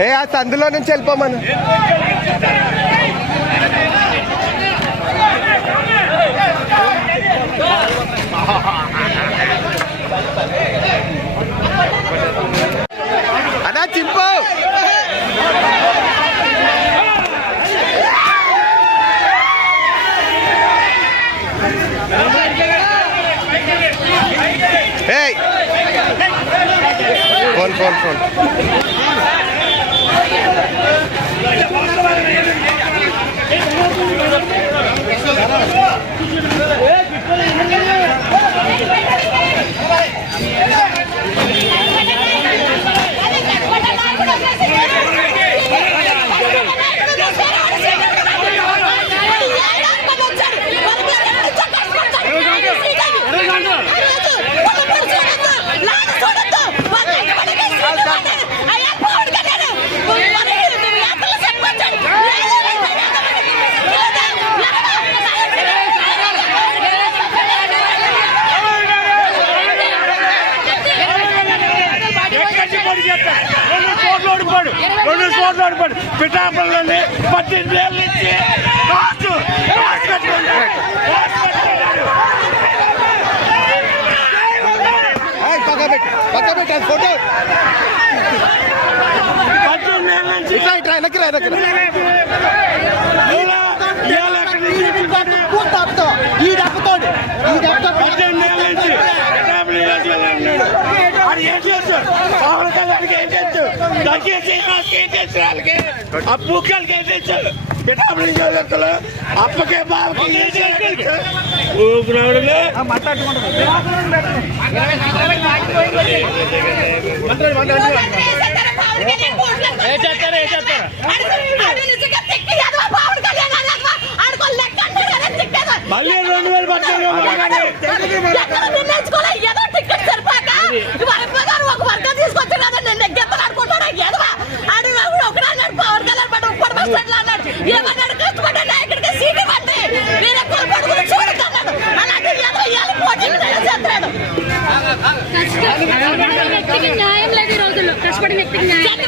ఏ ఆ సందులో నుంచి వెళ్ళిపోమను. అన్నా చింపు. ఫోన్ ఫోన్ ఫోన్ పిఠాపురంలోని 18 ఏళ్ళ నుంచి ఫోటో 18 ఏళ్ళ నుంచి అప్పులకి ఏం తెచ్చారు పిఠాపురం చదువుతులు అప్పకే బాబుకి మళ్ళీ 2000 పట్టారు. న్యాయం లేదు ఈ రోజుల్లో. కష్టపడిన వ్యక్తికి న్యాయం.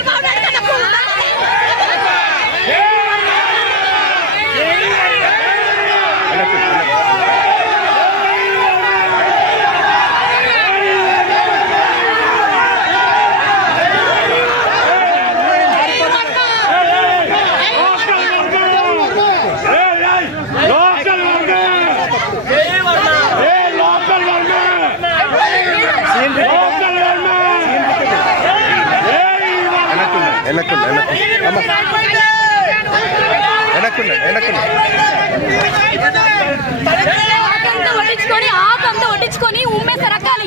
ఆకంతా వడ్డించుకొని ఉమ్మేసే రకాలు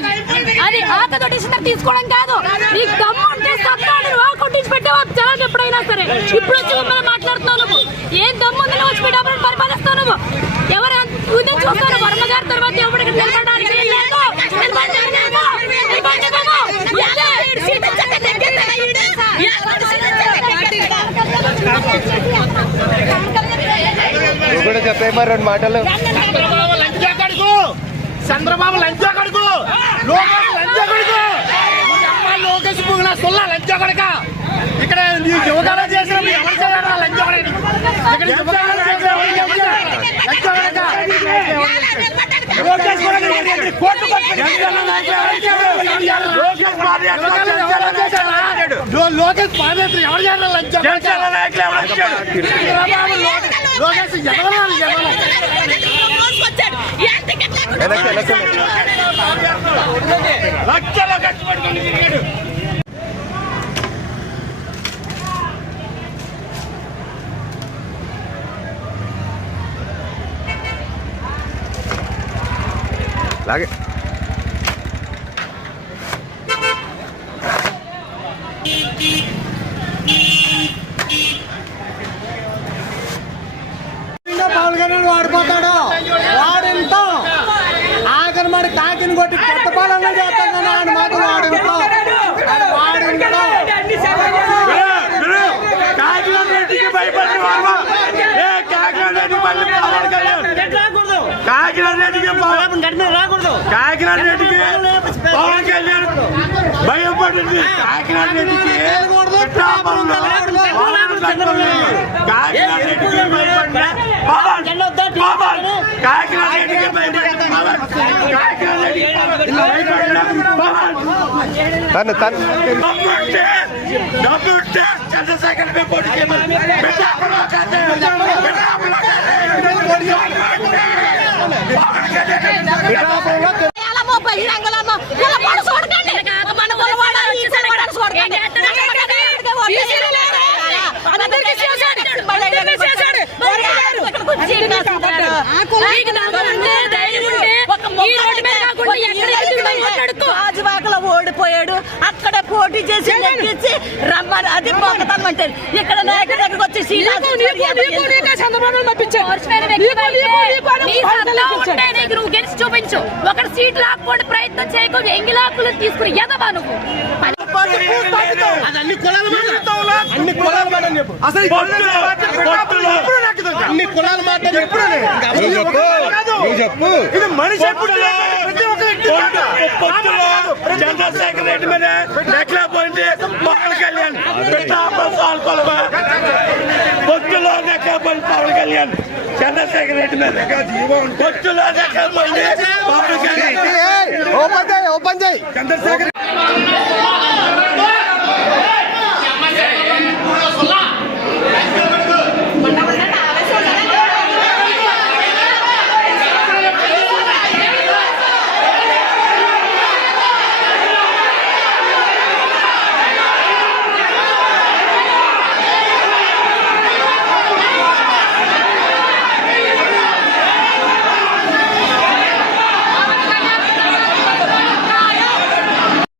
అది ఆక వడ్డించిన తీసుకోవడం కాదు. నీ దమ్ము ఉంటే సత్తాడు కొట్టించి పెట్టావా జనాలు ఎప్పుడైనా సరే. ఇప్పుడు వచ్చి ఉమ్మలు మాట్లాడుతున్నావు నువ్వు. ఏం దమ్ము ఉంది నువ్వు వచ్చి పెట్టామని పరిపాలిస్తావు నువ్వు. ఎవరు ఉదయం చూస్తారు వర్మ గారి తర్వాత ఎవరికి నిలబడడానికి కూడా చెప్పే మరి 2 మాటలు. చంద్రబాబు లంచా కడుకు, లంచా కడుకు, లోకేష్ పువ్వున సొల్ల లంచా కడక. ఇక్కడ యువకాలు చేసినప్పుడు ఎవరు చేయాలి లంచా కడకి? ఇక్కడ యువకాలు చేసిన లోకేష్ లోకేష్ పాదయాత్ర ఎవరు చేయాలి లంచా? లోకేష్ లక్షల కష్టపడుతుంది తిరిగాడు. లాగే పవన్ కళ్యాణ్ వాడిపోతాడు. వాడింతో ఆఖరి మరి తాకిని కొట్టి కొత్త పాలన చేస్తాను ఆయన మాత్రం వాడింతో వాడింతో కాకినాడ రెడ్డికి పవన్ కళ్యాణ్ భయపడింది కాకినాడ రెడ్డికి పిఠాపురంలో కాకినాడ రెడ్డికి భయపడ్డా పవన్ కాకినాడ రెడ్డికి భయపడ్డా పవన్ కాకినాడ రెడ్డికి భయపడ్డా పవన్ డబ్బుంటే చంద్రశేఖర్ పోటీ చేయమని పిఠాపురంలో కాదు బహిరంగలమ్మ చూడకండి మన చూడకండి రాజువాకలో ఓడిపోయాడు అక్కడ పోటీ చేసి నెగ్గించి రమ్మని అది పోకతమ్మంటారు ఇక్కడ నాయకుడి దగ్గరకు వచ్చి నువ్వు గెలిచి చూపించు ఒక సీట్ లాక్కోండి ప్రయత్నం చేయకు ఎంగి లాక్కులు తీసుకుని ఎదవా నువ్వు అన్ని కులాల మాట చెప్పు అసలు అన్ని కులాల మాట చెప్పు ఇది మనిషి చంద్రశేఖర్ రెడ్డి మీద నెక్కలేకపోయింది పవన్ కళ్యాణ్ పొత్తులో నెక్కలేకపోయింది పవన్ కళ్యాణ్ చంద్రశేఖర్ రెడ్డి మీద పొత్తులో నెక్కలేకపోయింది పవన్ కళ్యాణ్ ఓపెన్ చేయి చంద్రశేఖర్